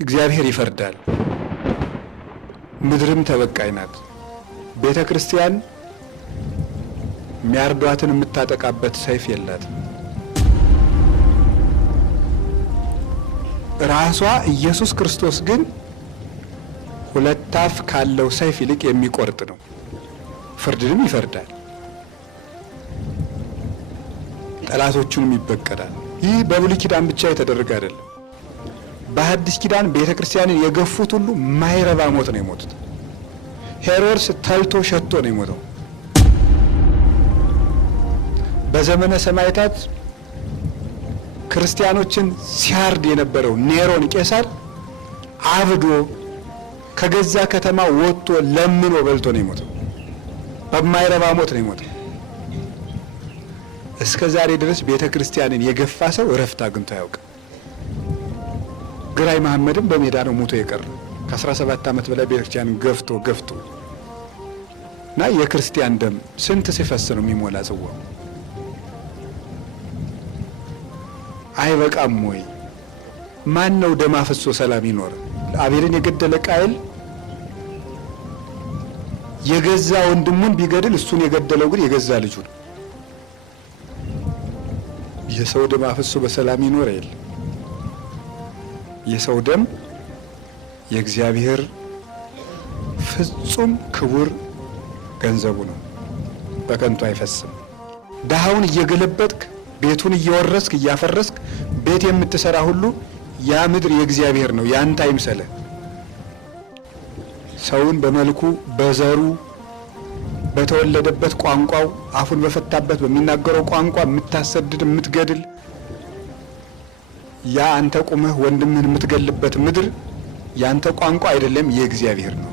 እግዚአብሔር ይፈርዳል። ምድርም ተበቃይ ናት። ቤተ ክርስቲያን የሚያርዷትን የምታጠቃበት ሰይፍ የላትም። ራሷ ኢየሱስ ክርስቶስ ግን ሁለት አፍ ካለው ሰይፍ ይልቅ የሚቆርጥ ነው። ፍርድንም ይፈርዳል፣ ጠላቶቹንም ይበቀላል። ይህ በብሉይ ኪዳን ብቻ የተደረገ አይደለም። በሐዲስ ኪዳን ቤተ ክርስቲያንን የገፉት ሁሉ ማይረባ ሞት ነው የሞቱት። ሄሮድስ ተልቶ ሸቶ ነው የሞተው። በዘመነ ሰማዕታት ክርስቲያኖችን ሲያርድ የነበረው ኔሮን ቄሳር አብዶ ከገዛ ከተማ ወጥቶ ለምኖ በልቶ ነው የሞተው። በማይረባ ሞት ነው የሞተው። እስከ ዛሬ ድረስ ቤተ ክርስቲያንን የገፋ ሰው እረፍት አግኝቶ አያውቅም። ግራኝ መሐመድም በሜዳ ነው ሞቶ የቀረው። ከ17 ዓመት በላይ ቤተ ክርስቲያንን ገፍቶ እና የክርስቲያን ደም ስንት ሲፈስ ነው የሚሞላ ጽዋው? አይበቃም ወይ? ማን ነው ደም አፍሶ ሰላም ይኖር? አቤልን የገደለ ቃየል የገዛ ወንድሙን ቢገድል እሱን የገደለው ግን የገዛ ልጁ ነው። የሰው ደም አፍሶ በሰላም ይኖር የለ። የሰው ደም የእግዚአብሔር ፍጹም ክቡር ገንዘቡ ነው፣ በከንቱ አይፈስም። ደሃውን እየገለበጥክ ቤቱን እየወረስክ እያፈረስክ ቤት የምትሰራ ሁሉ ያ ምድር የእግዚአብሔር ነው፣ ያንተ አይምሰለ። ሰውን በመልኩ በዘሩ በተወለደበት ቋንቋው አፉን በፈታበት በሚናገረው ቋንቋ የምታሰድድ የምትገድል ያ አንተ ቁመህ ወንድምህን የምትገልበት ምድር ያንተ ቋንቋ አይደለም፣ የእግዚአብሔር ነው።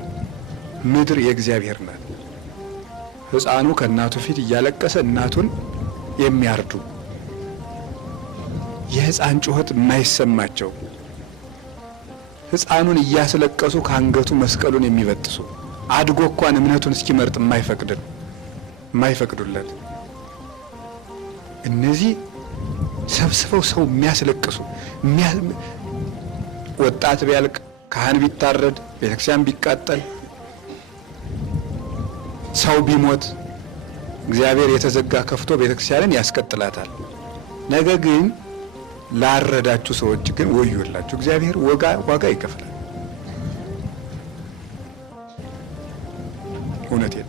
ምድር የእግዚአብሔር ናት። ሕፃኑ ከእናቱ ፊት እያለቀሰ እናቱን የሚያርዱ የሕፃን ጩኸት የማይሰማቸው ሕፃኑን እያስለቀሱ ከአንገቱ መስቀሉን የሚበጥሱ አድጎ እንኳን እምነቱን እስኪመርጥ የማይፈቅዱለት እነዚህ ሰብስበው ሰው የሚያስለቅሱ ወጣት ቢያልቅ ካህን ቢታረድ ቤተክርስቲያን ቢቃጠል ሰው ቢሞት እግዚአብሔር የተዘጋ ከፍቶ ቤተክርስቲያንን ያስቀጥላታል። ነገ ግን ላረዳችሁ ሰዎች ግን ወዮላችሁ፣ እግዚአብሔር ዋጋ ይከፍላል። እውነቴን